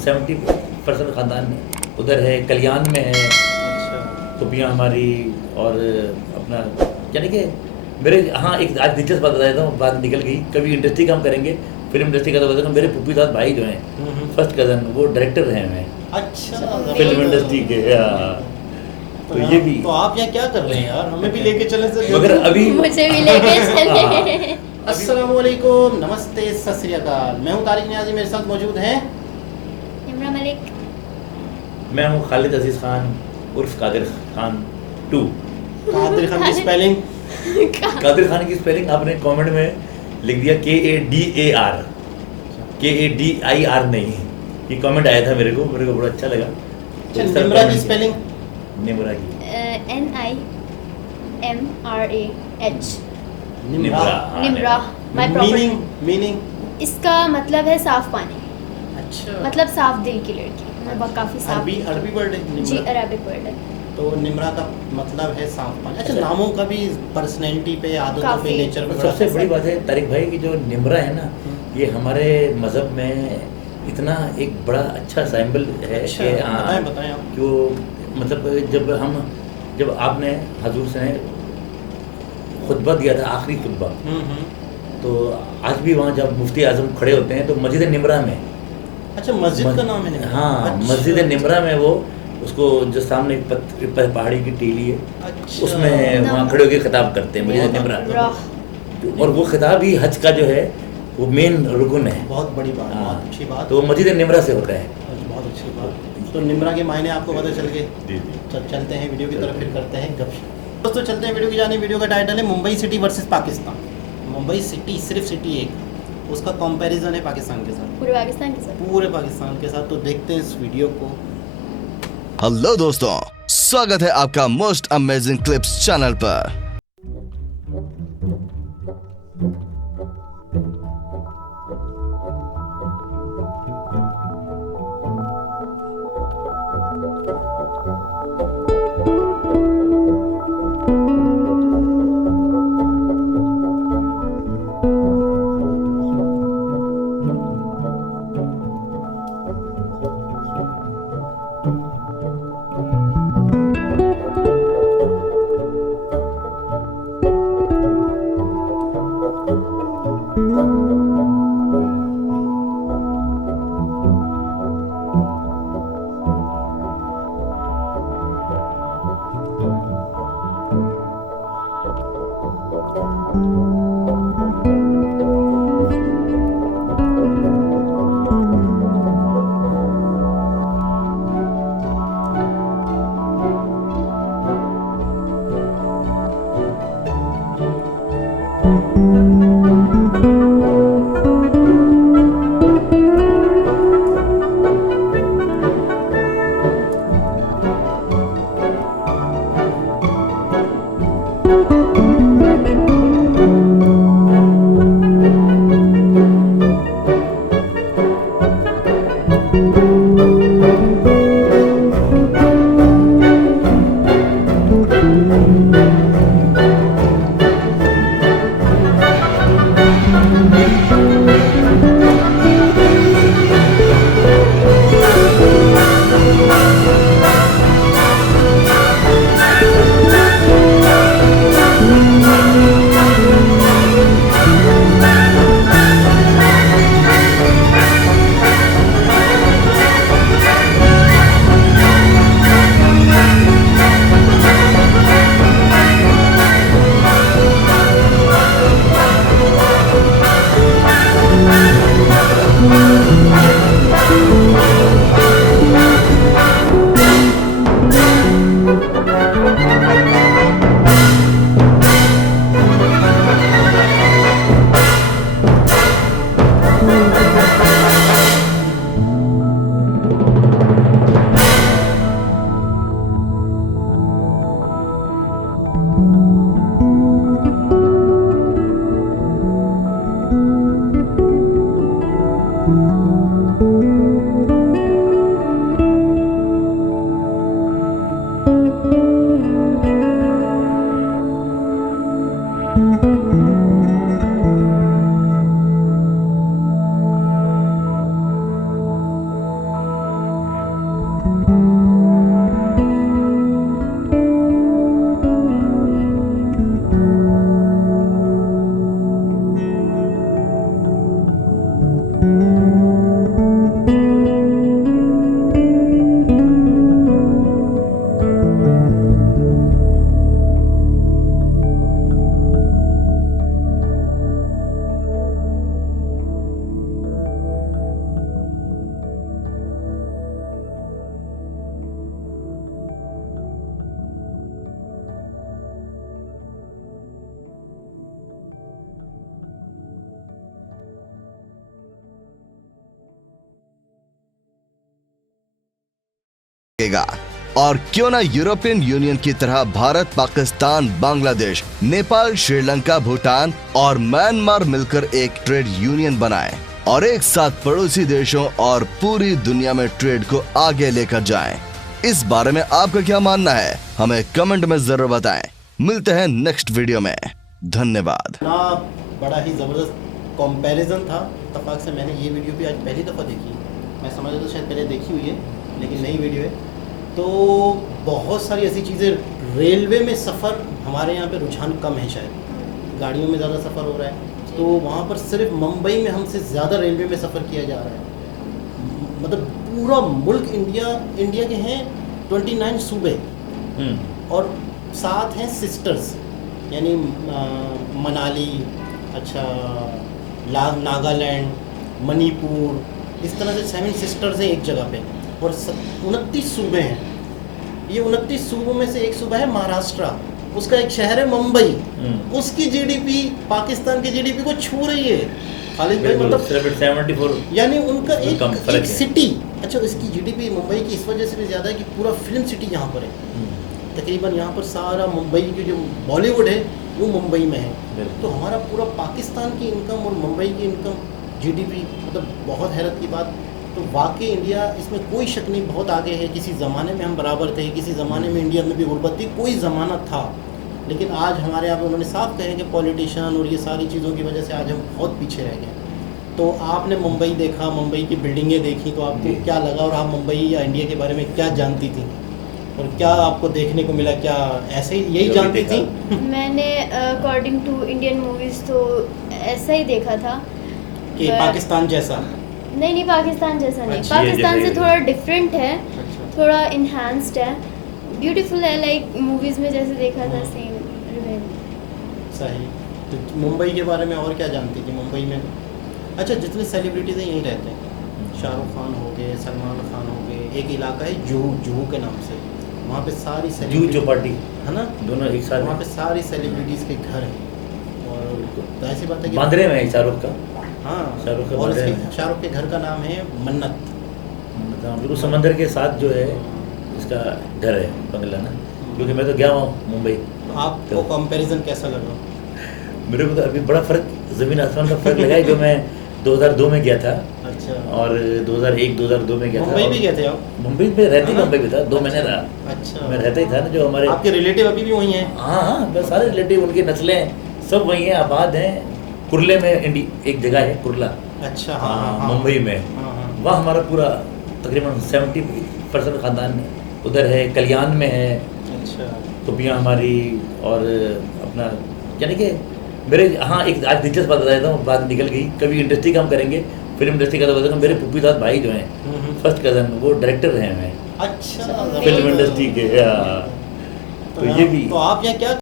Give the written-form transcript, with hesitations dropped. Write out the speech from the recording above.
70% ख़ानदान उधर है, कल्याण में है, अच्छा। फुफियाँ हमारी। और अपना यानी कि मेरे, हाँ एक आज दिलचस्प बात बताता हूँ, बात निकल गई, कभी इंडस्ट्री का हम करेंगे, फिल्म इंडस्ट्री का तो बताऊँ। मेरे फूफी साहब भाई जो हैं, फर्स्ट कज़न, वो डायरेक्टर हैं मैं अच्छा, फिल्म इंडस्ट्री के। तो ये भी, तो आप यहाँ क्या कर रहे हैं यार, हमें भी लेके चले सर। मगर अभी मुझे भी लेके चले। अस्सलाम वालेकुम, नमस्ते, सत श्री अकाल। मैं हूँ तारिक नियाज़ी, मेरे साथ मौजूद हैं इमरान मलिक। मैं हूँ खालिद अजीज़ खान उर्फ कादिर खान 2। कादिर खान की स्पेलिंग? कादिर खान की स्पेलिंग आपने कमेंट में लिख दिया KADAR, KADIR नहीं। ये कमेंट आया था मेरे को बड़ा अच्छा लगा। तो इस तरह निम्रा की comment स्पेलिंग? किया। निम्रा की NIMRAH। Nimra. Nimra. My meaning? Proper meaning? इसका मतलब है साफ पानी, अच्छा, मतलब साफ दिल की लड़की, मतलब काफी साफ अरबी दिल की। अरबी वर्ड है जी, निम्रा? अरबिक वर्ड है। तो निम्रा का मतलब है साफ पानी। अच्छा, अच्छा। नामों का भी पर्सनैलिटी पे, आदतों पे, काफी। नेचर पे तो बड़ा सबसे असर बड़ी है। बात है तारिक भाई की जो निम्रा है ना, ये हमारे मज़हब में इतना एक बड़ा अच्छा सिंबल है अच्छा, कि बताएं बताएं आप। कि वो मतलब जब आपने हजूर से खुतबा दिया था, आखिरी खुतबा, तो आज भी वहाँ जब मुफ्ती आज़म खड़े होते हैं तो मस्जिद निम्रा में, अच्छा, मस्जिद का नाम है निम्रा? हाँ अच्छा, मस्जिद निम्रा में, वो उसको जो सामने एक पहाड़ी की टीली है, अच्छा। उसमें वहाँ खड़े होकर खिताब करते हैं मस्जिद निम्रा। राह। और वो खिताब ही हज का जो है वो मेन रुकन है। बहुत बड़ी बात, हाँ, बहुत अच्छी बात। तो वो मस्जिद निम्रा से होता है। बहुत अच्छी बात। तो निम्रा के मायने आपको पता चल गए। जी। तो चलते हैं वीडियो की तरफ, फिर करते हैं गपशप। दोस्तों चलते हैं वीडियो की जाने। वीडियो का टाइटल है Mumbai city versus Pakistan. Mumbai city, सिर्फ सिटी एक, उसका कंपैरिजन है पाकिस्तान के साथ, पूरे पाकिस्तान के साथ। पूरे पाकिस्तान के साथ। तो देखते हैं इस वीडियो को। हेलो दोस्तों, स्वागत है आपका मोस्ट अमेजिंग क्लिप्स चैनल पर। सकेगा। और क्यों ना यूरोपियन यूनियन की तरह भारत, पाकिस्तान, बांग्लादेश, नेपाल, श्रीलंका, भूटान और म्यांमार मिलकर एक ट्रेड यूनियन बनाएं और एक साथ पड़ोसी देशों और पूरी दुनिया में ट्रेड को आगे लेकर जाएं। इस बारे में आपका क्या मानना है, हमें कमेंट में जरूर बताएं। मिलते हैं नेक्स्ट वीडियो में, धन्यवाद। ना बड़ा ही ज़बरदस्त कंपैरिजन था। इत्तेफाक से मैंने ये वीडियो भी आज पहली दफ़ा देखी। मैं समझ रहा था शायद पहले देखी हुई है, लेकिन नई वीडियो है। तो बहुत सारी ऐसी चीज़ें, रेलवे में सफ़र हमारे यहाँ पे रुझान कम है, शायद गाड़ियों में ज़्यादा सफ़र हो रहा है। तो वहाँ पर सिर्फ मुंबई में हमसे ज़्यादा रेलवे में सफ़र किया जा रहा है। मतलब पूरा मुल्क इंडिया के हैं 29 सूबे और 7 हैं सिस्टर्स, यानी मनाली, अच्छा नागालैंड, मणिपुर, इस तरह से 7 सिस्टर्स हैं एक जगह पे और 29 सूबे हैं। ये 29 सूबों में से एक सूबा है महाराष्ट्र, उसका एक शहर है मुंबई, उसकी जीडीपी पाकिस्तान की जीडीपी को छू रही है। खालिद भाई, मतलब 74 यानी उनका एक सिटी, अच्छा उसकी जीडीपी मुंबई की इस वजह से भी ज़्यादा है कि पूरा फिल्म सिटी यहाँ पर है। तकरीबन यहाँ पर सारा मुंबई की जो बॉलीवुड है वो मुंबई में है। तो हमारा पूरा पाकिस्तान की इनकम और मुंबई की इनकम, जीडीपी, मतलब बहुत हैरत की बात। तो वाकई इंडिया, इसमें कोई शक नहीं, बहुत आगे है। किसी ज़माने में हम बराबर थे, किसी ज़माने में इंडिया में भी गुर्बत थी, कोई ज़माना था, लेकिन आज हमारे यहाँ पे उन्होंने साफ कहे कि पॉलिटिशियन और ये सारी चीज़ों की वजह से आज हम बहुत पीछे रह गए। तो आपने मुंबई देखा, मुंबई की बिल्डिंगें देखी, तो आपको क्या लगा और आप मुंबई या इंडिया के बारे में क्या जानती थी और क्या आपको देखने को मिला? क्या ऐसे ही यही जानती थी? मैंने अकॉर्डिंग टू इंडियन मूवीज़ तो ऐसा ही देखा था कि पाकिस्तान जैसा। नहीं, पाकिस्तान जैसा नहीं, अच्छी पाकिस्तान है, से थोड़ा डिफरेंट है, अच्छा। थोड़ा इन्हांस्ड है, ब्यूटीफुल है, लाइक मूवीज़ में जैसे देखा था सेम। सही। तो मुंबई के बारे में और क्या जानती थी? मुंबई में अच्छा जितने सेलिब्रिटीज़ हैं यहीं रहते हैं। शाहरुख खान हो गए, सलमान खान हो गए, एक इलाका है जुहू के नाम से, वहाँ पे सारी जूहू चौपाटी है ना, दोनों एक साथ वहाँ पे सारी सेलिब्रिटीज़ के घर हैं। और ऐसी बात है कि बांद्रे में है शाहरुख का। हाँ, शाहरुख का और बांद्रे इसके में। शाहरुख के घर का नाम है मन्नत। बिल्कुल समंदर के साथ जो है इसका घर है, बंगला ना। क्योंकि मैं तो गया हूँ मुंबई। तो आपको कंपैरिजन कैसा लगा? मेरे को तो अभी बड़ा फर्क, ज़मीन आसमान का फर्क लगा है। जो मैं 2002 में गया था अच्छा, और 2001-2002 में गया था। मुंबई भी गए थे आप? मुंबई में रहती, हाँ? मुंबई में था, 2 महीने रहा। अच्छा, मैं रहता ही था ना। जो हमारे आपके रिलेटिव अभी भी वहीं हैं? हाँ हाँ, बस सारे रिलेटिव, उनकी नस्लें सब वहीं हैं, आबाद हैं। कुर्ले में एक जगह है कुर्ला, अच्छा, हाँ, हाँ, मुंबई में। हाँ, हाँ। वहाँ हमारा पूरा तकरीबन 70% ख़ानदान उधर है। कल्याण में है अच्छा, टोपियाँ हमारी, और अपना यानी कि मेरे, हाँ एक आज दिलचस्प बात बता देता हूँ, बात निकल गई। कभी इंडस्ट्री काम करेंगे, फिल्म इंडस्ट्री का तो बता दूँ, मेरे पुप्पी साथ भाई जो हैं, फर्स्ट कज़न, वो डायरेक्टर रहे हैं अच्छा, फिल्म इंडस्ट्री के। तो ये भी, तो आप यहाँ क्या